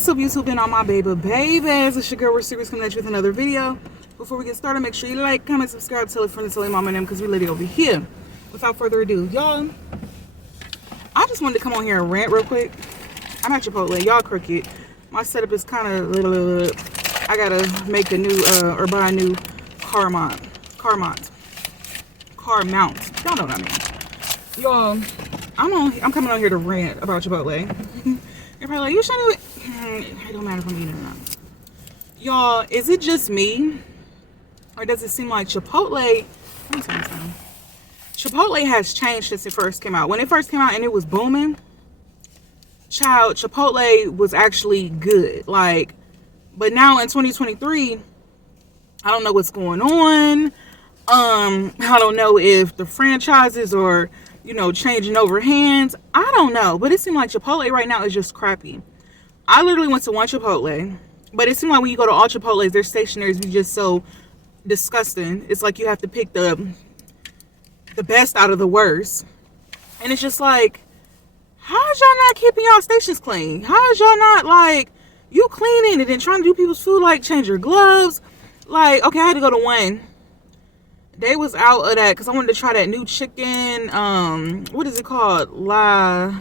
What's up, YouTube and all my babies? It's your girl, we're serious, coming at you with another video. Before we get started, make sure you like, comment, subscribe, tell a friend, tell your mom and them, because we lady over here. Without further ado, y'all, I just wanted to come on here and rant real quick. I'm at Chipotle, y'all crooked. My setup is kind of I gotta make a new or buy a new car mount. Y'all know what I mean. Y'all, I'm coming on here to rant about Chipotle. You're probably like, you shouldn't do it. It don't matter if I'm eating or not. Y'all, is it just me? Or does it seem like Chipotle... Let me tell you something. Chipotle has changed since it first came out. When it first came out and it was booming, Chipotle was actually good. Like, but now in 2023, I don't know what's going on. I don't know if the franchises are, changing over hands. I don't know. But it seems like Chipotle right now is just crappy. I literally went to one Chipotle, but it seems like when you go to all Chipotles, their stationaries be just so disgusting. It's like you have to pick the best out of the worst. And it's just like, how is y'all not keeping y'all stations clean? How is y'all not, like, you cleaning and then trying to do people's food, like change your gloves? Like, okay, I had to go to one. They was out of that because I wanted to try that new chicken. What is it called? La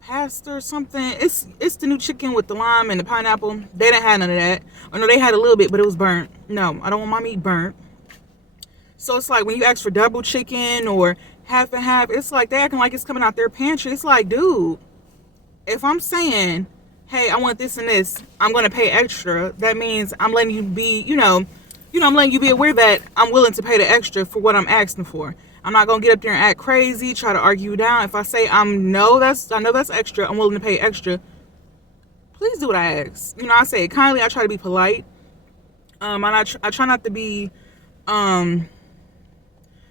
Pasta or something. It's the new chicken with the lime and the pineapple. They didn't have none of that. Or no, they had a little bit, but it was burnt. No, I don't want my meat burnt. So it's like when you ask for double chicken or half and half, it's like they acting like it's coming out their pantry. It's like, dude, if I'm saying, hey, I want this and this, I'm gonna pay extra. That means I'm letting you be, I'm letting you be aware that I'm willing to pay the extra for what I'm asking for. I'm not gonna get up there and act crazy, try to argue you down. If I say I know that's extra, I'm willing to pay extra. Please do what I ask. I say it kindly. I try to be polite. And I try not to be, I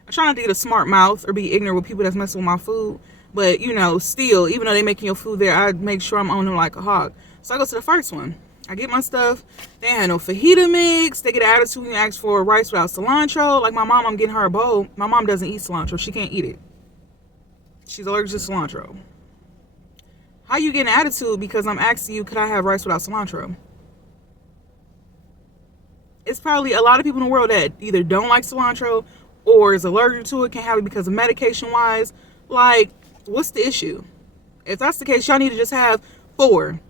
try not to get a smart mouth or be ignorant with people that's messing with my food. But still, even though they making your food there, I make sure I'm on them like a hawk. So I go to the first one. I get my stuff. They had no fajita mix. They get an attitude when you ask for rice without cilantro. Like my mom, I'm getting her a bowl. My mom doesn't eat cilantro. She can't eat it. She's allergic to cilantro. How you getting an attitude because I'm asking you, could I have rice without cilantro? It's probably a lot of people in the world that either don't like cilantro or is allergic to it, can't have it because of medication-wise. Like, what's the issue? If that's the case, y'all need to just have 4.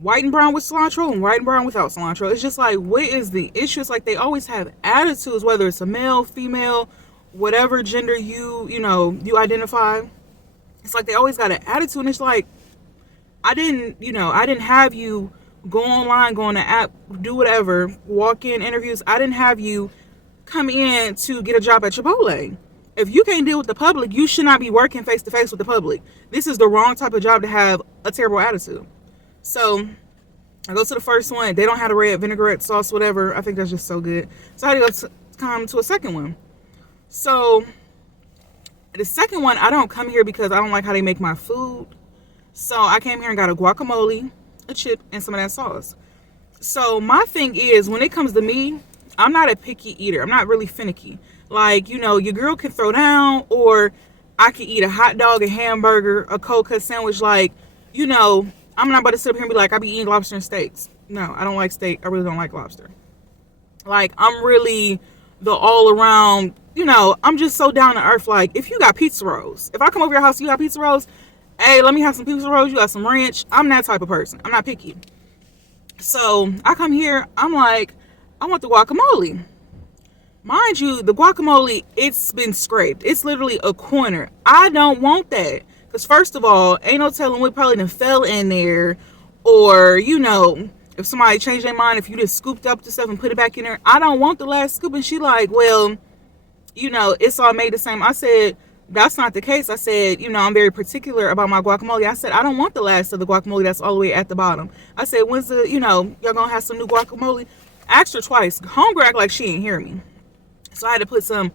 White and brown with cilantro and white and brown without cilantro. It's just like, what is the issue? It's like they always have attitudes, whether it's a male, female, whatever gender you identify. It's like they always got an attitude, and it's like, I didn't have you go online, go on the app, do whatever, walk in interviews. I didn't have you come in to get a job at Chipotle. If you can't deal with the public, you should not be working face to face with the public. This is the wrong type of job to have a terrible attitude. So I go to the first one. They don't have the red vinaigrette sauce, whatever. I think that's just so good. So I had to come to a second one. So the second one, I don't come here because I don't like how they make my food. So I came here and got a guacamole, a chip, and some of that sauce. So my thing is, when it comes to me, I'm not a picky eater. I'm not really finicky. Like, your girl can throw down, or I can eat a hot dog, a hamburger, a cold cut sandwich. Like, I'm not about to sit up here and be like, I be eating lobster and steaks. No, I don't like steak. I really don't like lobster. Like, I'm really the all around, I'm just so down to earth. Like, if you got pizza rolls, if I come over your house, you got pizza rolls, hey, let me have some pizza rolls. You got some ranch. I'm that type of person. I'm not picky. So I come here, I'm like, I want the guacamole. Mind you, the guacamole, it's been scraped. It's literally a corner. I don't want that. Because first of all, ain't no telling what probably done fell in there. Or, if somebody changed their mind, if you just scooped up the stuff and put it back in there. I don't want the last scoop. And she like, well, it's all made the same. I said, that's not the case. I said, I'm very particular about my guacamole. I said, I don't want the last of the guacamole that's all the way at the bottom. I said, when's the, y'all gonna have some new guacamole? Asked her twice. Homegirl act like she ain't hear me. So I had to put some,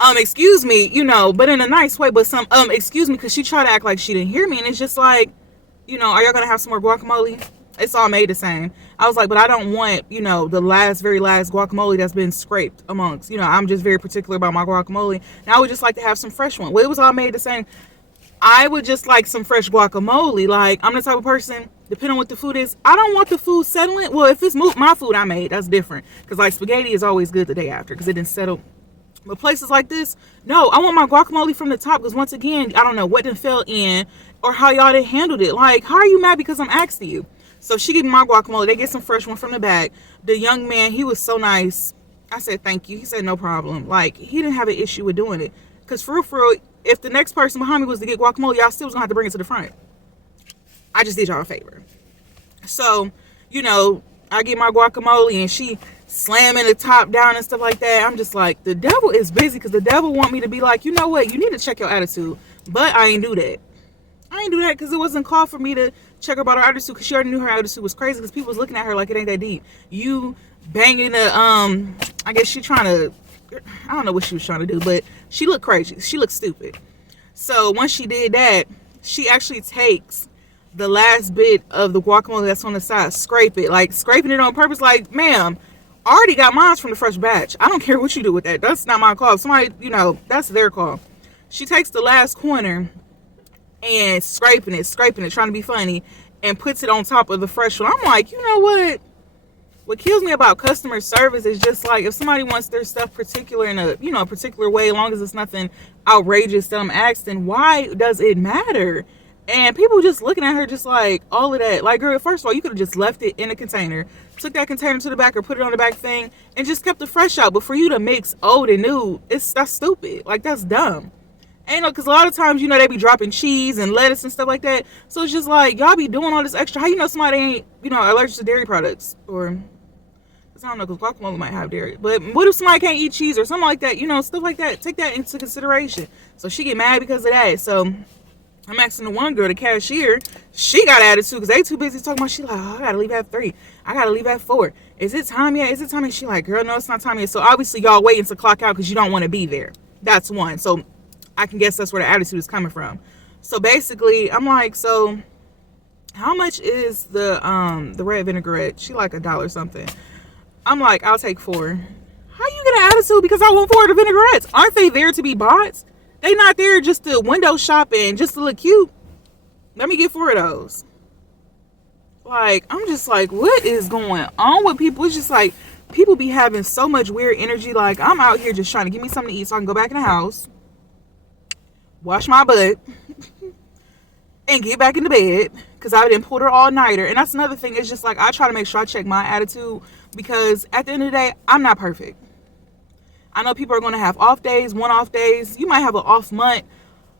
excuse me, but in a nice way, but some, excuse me, because she tried to act like she didn't hear me. And it's just like, are y'all gonna have some more guacamole? It's all made the same. I was like, but I don't want, the very last guacamole that's been scraped amongst, I'm just very particular about my guacamole. And I would just like to have some fresh one. Well, it was all made the same. I would just like some fresh guacamole. Like, I'm the type of person, depending on what the food is. I don't want the food settling. Well, if it's my food I made, that's different. Because like spaghetti is always good the day after because it didn't settle. But places like this, no, I want my guacamole from the top because once again, I don't know what done fell in or how y'all done handled it. Like, how are you mad because I'm asking you? So she gave me my guacamole. They get some fresh one from the bag. The young man, he was so nice. I said, thank you. He said, no problem. Like, he didn't have an issue with doing it. Because for real, if the next person behind me was to get guacamole, y'all still was going to have to bring it to the front. I just did y'all a favor. So, you know, I get my guacamole and she slamming the top down and stuff like that. I'm just like, the devil is busy because the devil want me to be like, you know what? You need to check your attitude. But I ain't do that. I ain't do that because it wasn't called for me to check about her attitude because she already knew her attitude was crazy because people was looking at her like it ain't that deep. You banging the, I guess she trying to, I don't know what she was trying to do, but she looked crazy. She looked stupid. So once she did that, she actually takes the last bit of the guacamole that's on the side, scrape it, like scraping it on purpose. Like, ma'am, I already got mine from the fresh batch. I don't care what you do with that. That's not my call. Somebody, you know, that's their call. She takes the last corner and scraping it, trying to be funny, and puts it on top of the fresh one. I'm like, you know what? What kills me about customer service is just like if somebody wants their stuff particular in a, you know, a particular way, as long as it's nothing outrageous that I'm asking, why does it matter? And people just looking at her just like all of that. Like, girl, first of all, you could have just left it in a container, took that container to the back or put it on the back thing and just kept the fresh out. But for you to mix old and new, that's stupid. Like, that's dumb. And, you know, because a lot of times, you know, they be dropping cheese and lettuce and stuff like that. So it's just like, y'all be doing all this extra. How you know somebody ain't, you know, allergic to dairy products? Or, I don't know, because guacamole might have dairy. But what if somebody can't eat cheese or something like that? You know, stuff like that. Take that into consideration. So she get mad because of that. So I'm asking the one girl, the cashier, she got attitude because they too busy talking about, she like, oh, I gotta leave at 3. I gotta leave at 4. Is it time yet? Is it time yet? She like, girl, no, it's not time yet. So obviously y'all waiting to clock out because you don't want to be there. That's one. So I can guess that's where the attitude is coming from. So basically, I'm like, so how much is the red vinaigrette? She like $1 something. I'm like, I'll take 4. How you get an attitude because I want 4 of the vinaigrettes? Aren't they there to be bought? They not there just to window shop and just to look cute. Let me get 4 of those. Like, I'm just like, what is going on with people? It's just like, people be having so much weird energy. Like, I'm out here just trying to give me something to eat so I can go back in the house, wash my butt, and get back into bed because I didn't pull her all-nighter. And that's another thing. It's just like, I try to make sure I check my attitude because at the end of the day, I'm not perfect. I know people are going to have off days, one-off days. You might have an off month,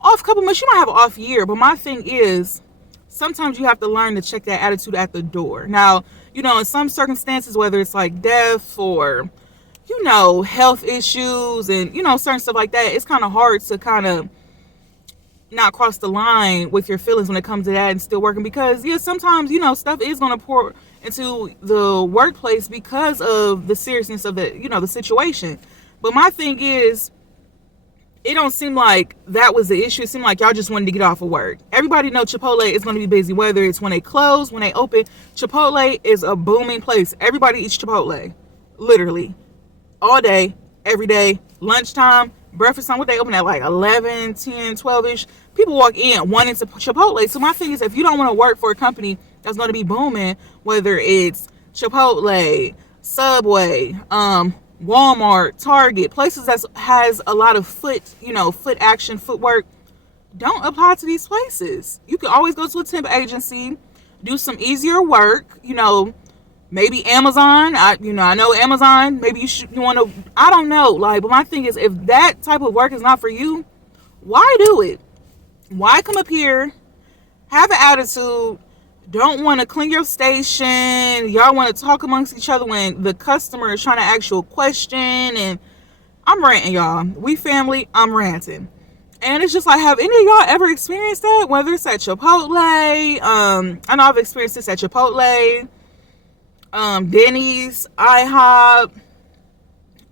off couple months. You might have an off year. But my thing is, sometimes you have to learn to check that attitude at the door. Now, you know, in some circumstances, whether it's like death or, you know, health issues and, you know, certain stuff like that, it's kind of hard to kind of not cross the line with your feelings when it comes to that and still working because, yeah, sometimes, you know, stuff is going to pour into the workplace because of the seriousness of the, you know, the situation. But my thing is, it don't seem like that was the issue. It seemed like y'all just wanted to get off of work. Everybody know Chipotle is going to be busy, whether it's when they close, when they open. Chipotle is a booming place. Everybody eats Chipotle, literally, all day, every day, lunchtime, breakfast time. What they open at like 11, 10, 12-ish. People walk in wanting to Chipotle. So my thing is, if you don't want to work for a company that's going to be booming, whether it's Chipotle, Subway, Walmart, Target, places that has a lot of foot action, footwork, don't apply to these places. You can always go to a temp agency, do some easier work, you know, maybe Amazon. I know Amazon, maybe you want to, I don't know. Like, but my thing is, if that type of work is not for you, why do it? Why come up here, have an attitude, don't want to clean your station, y'all want to talk amongst each other when the customer is trying to ask you a question? And I'm ranting, y'all. We family, I'm ranting. And it's just like, have any of y'all ever experienced that? Whether it's at Chipotle, I know I've experienced this at Chipotle, Denny's, IHOP,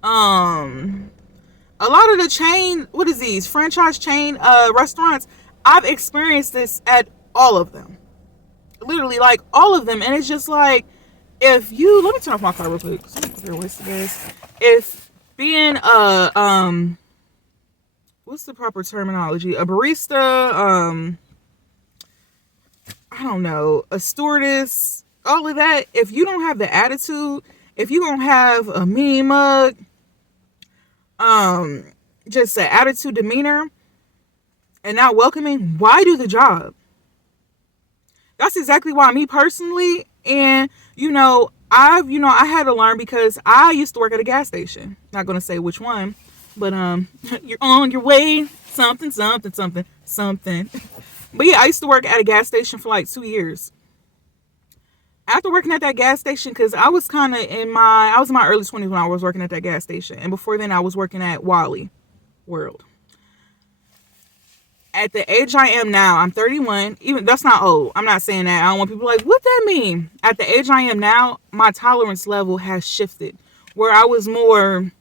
a lot of the chain, what is these, franchise chain restaurants, I've experienced this at all of them. Literally, like, all of them. And it's just like, if you, let me turn off my car real quick. If being a, what's the proper terminology? A barista, I don't know, a stewardess, all of that, if you don't have the attitude, if you don't have a mean mug, um, just an attitude, demeanor, and not welcoming, why do the job? That's exactly why me personally, and I had to learn because I used to work at a gas station. Not gonna say which one, but you're on your way, something, something, something, something. But yeah, I used to work at a gas station for like 2 years. After working at that gas station, because I was I was in my early 20s when I was working at that gas station, and before then I was working at Wally World. At the age I am now, I'm 31. Even that's not old. I'm not saying that. I don't want people like, what that mean? At the age I am now, my tolerance level has shifted. Where I was more,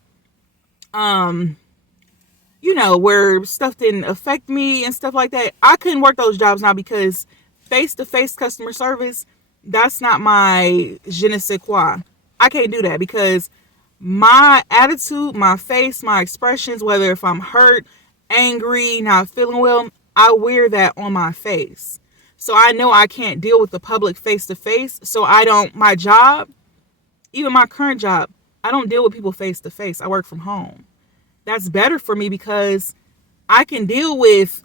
where stuff didn't affect me and stuff like that. I couldn't work those jobs now because face-to-face customer service, that's not my je ne sais quoi. I can't do that because my attitude, my face, my expressions, whether if I'm hurt, angry, not feeling well, I wear that on my face. So I know I can't deal with the public face to face. So my job, even my current job, I don't deal with people face to face. I work from home. That's better for me because I can deal with,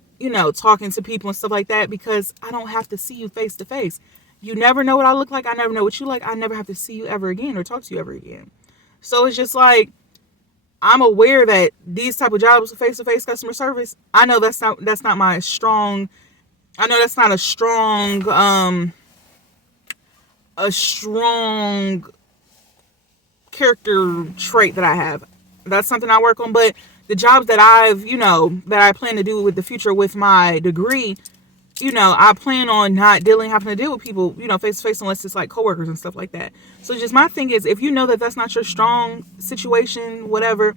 talking to people and stuff like that because I don't have to see you face to face. You never know what I look like. I never know what you like. I never have to see you ever again or talk to you ever again. So it's just like, I'm aware that these type of jobs, face-to-face customer service, I know that's not my strong. I know that's not a strong character trait that I have. That's something I work on. But the jobs that that I plan to do with the future with my degree, I plan on not having to deal with people, face to face unless it's like coworkers and stuff like that. So just my thing is, if you know that that's not your strong situation, whatever,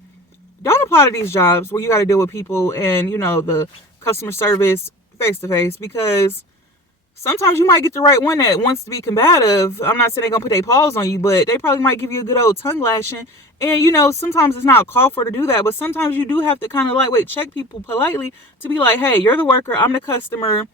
don't apply to these jobs where you got to deal with people and, the customer service face to face, because sometimes you might get the right one that wants to be combative. I'm not saying they're going to put their paws on you, but they probably might give you a good old tongue lashing. And, sometimes it's not called for to do that, but sometimes you do have to kind of lightweight check people politely to be like, hey, you're the worker, I'm the customer.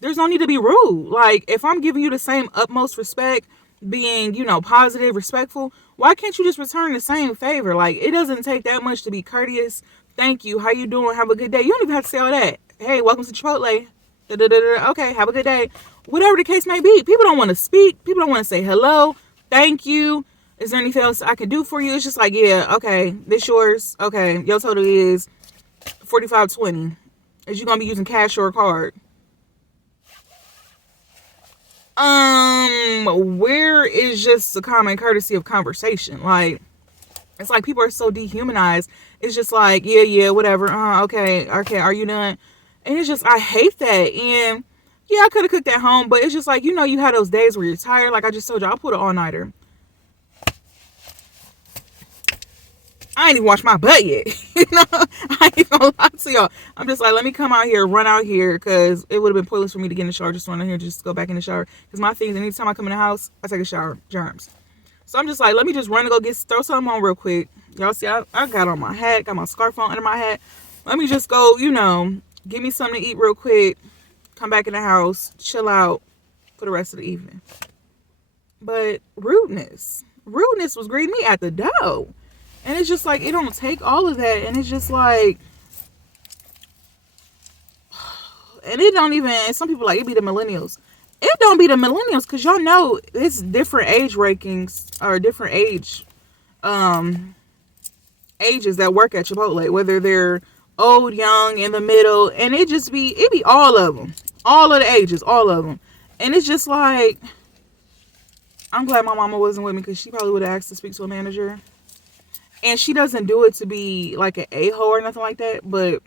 There's no need to be rude. Like, if I'm giving you the same utmost respect, being, positive, respectful, why can't you just return the same favor? Like, it doesn't take that much to be courteous. Thank you. How you doing? Have a good day. You don't even have to say all that. Hey, welcome to Chipotle. Da-da-da-da. Okay, have a good day. Whatever the case may be. People don't want to speak. People don't want to say hello. Thank you. Is there anything else I can do for you? It's just like, yeah, okay, this yours. Okay, your total is $45.20. Is you going to be using cash or a card? Where is just the common courtesy of conversation? Like, it's like people are so dehumanized. It's just like, yeah, whatever. Okay, are you done? And it's just, I hate that. And yeah, I could have cooked at home, but it's just like, you had those days where you're tired. Like I just told you, I'll put an all-nighter. I ain't even washed my butt yet. I ain't gonna lie to y'all. I'm just like, let me come out here, run out here, because it would have been pointless for me to get in the shower, just run out here, just go back in the shower. Because my thing is, anytime I come in the house, I take a shower, germs. So I'm just like, let me just run and go throw something on real quick. Y'all see, I got on my hat, got my scarf on under my hat. Let me just go, give me something to eat real quick, come back in the house, chill out for the rest of the evening. But rudeness was greeting me at the door. And it's just like, it don't take all of that. And it's just like, and it don't even, and some people like, it be the millennials. It don't be the millennials, because y'all know it's different age rankings, or different ages that work at Chipotle, whether they're old, young, in the middle, and it be all of them. All of the ages, all of them. And it's just like, I'm glad my mama wasn't with me, because she probably would have asked to speak to a manager. And she doesn't do it to be like an a-hole or nothing like that, but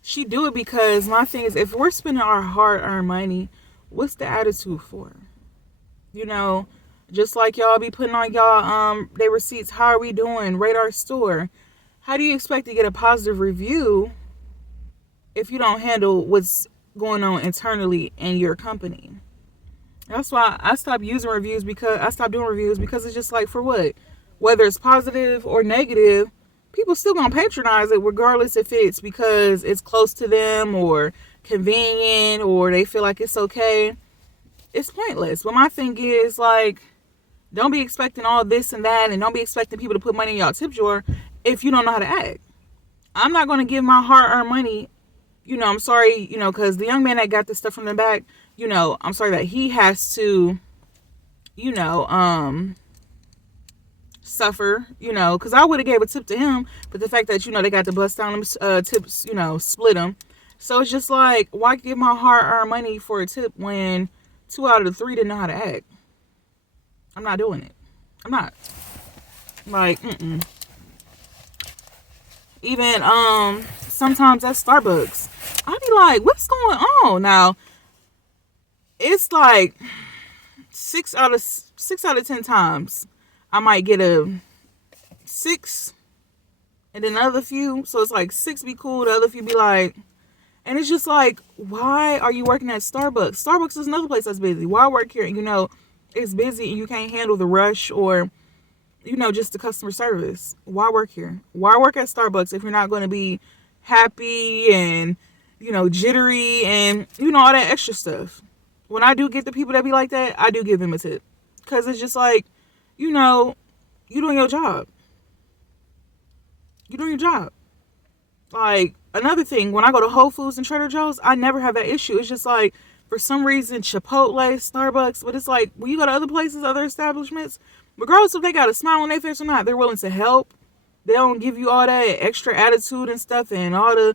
she do it because my thing is, if we're spending our hard-earned money, what's the attitude for? Just like y'all be putting on y'all they receipts, how are we doing? Rate our store. How do you expect to get a positive review if you don't handle what's going on internally in your company? That's why I stopped doing reviews, because it's just like, for what? Whether it's positive or negative, people still gonna patronize it regardless if it's because it's close to them or convenient or they feel like it's okay. it's pointless. But my thing is, like, don't be expecting all this and that, and don't be expecting people to put money in y'all tip drawer if you don't know how to act. I'm not going to give my hard-earned money, I'm sorry, because the young man that got this stuff from the back, I'm sorry that he has to, suffer, because I would have gave a tip to him, but the fact that, they got to bust down them tips, split them. So it's just like, why give my hard-earned money for a tip when 2 out of the 3 didn't know how to act? I'm not doing it. I'm not. Like, Even, sometimes at Starbucks, I be like, what's going on? Now, it's like 6 out of 10 times, I might get a 6, and then another few, so it's like 6 be cool, the other few be like, and it's just like, why are you working at Starbucks? Starbucks is another place that's busy. Why work here? And it's busy and you can't handle the rush or, just the customer service. Why work here? Why work at Starbucks if you're not going to be happy and, jittery and, all that extra stuff? When I do get the people that be like that, I do give them a tip. Because it's just like, you're doing your job. You're doing your job. Like, another thing, when I go to Whole Foods and Trader Joe's, I never have that issue. It's just like, for some reason, Chipotle, Starbucks, but it's like, when you go to other places, other establishments, regardless if they got a smile on their face or not, they're willing to help. They don't give you all that extra attitude and stuff and all the,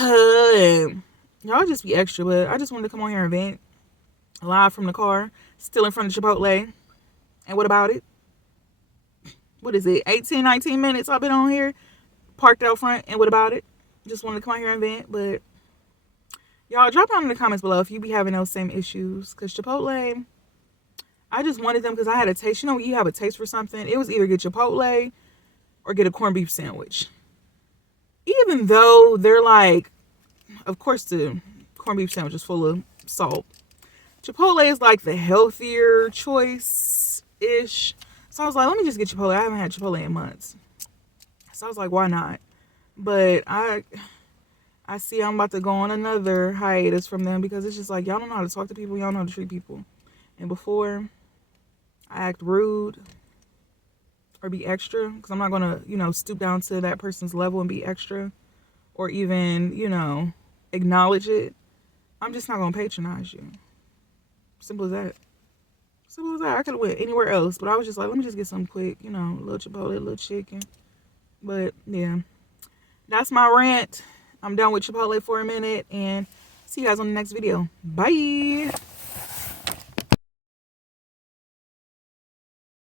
and y'all just be extra. But I just wanted to come on here and vent live from the car, still in front of Chipotle. And what about it? What is it, 18, 19 minutes I've been on here, parked out front, and what about it? Just wanted to come on here and vent. But y'all, drop down in the comments below if you be having those same issues. Because Chipotle, I just wanted them because I had a taste. When you have a taste for something, it was either get Chipotle or get a corned beef sandwich. Even though they're like, of course the corned beef sandwich is full of salt. Chipotle is like the healthier choice-ish. So I was like, let me just get Chipotle. I haven't had Chipotle in months. So I was like, why not? But I see I'm about to go on another hiatus from them because it's just like, y'all don't know how to talk to people. Y'all don't know how to treat people. And before I act rude or be extra, because I'm not going to, stoop down to that person's level and be extra or even, acknowledge it, I'm just not going to patronize you. Simple as that. Simple as that. I could have went anywhere else, but I was just like, let me just get something quick, a little Chipotle, a little chicken. But, yeah, that's my rant. I'm done with Chipotle for a minute, and see you guys on the next video. Bye.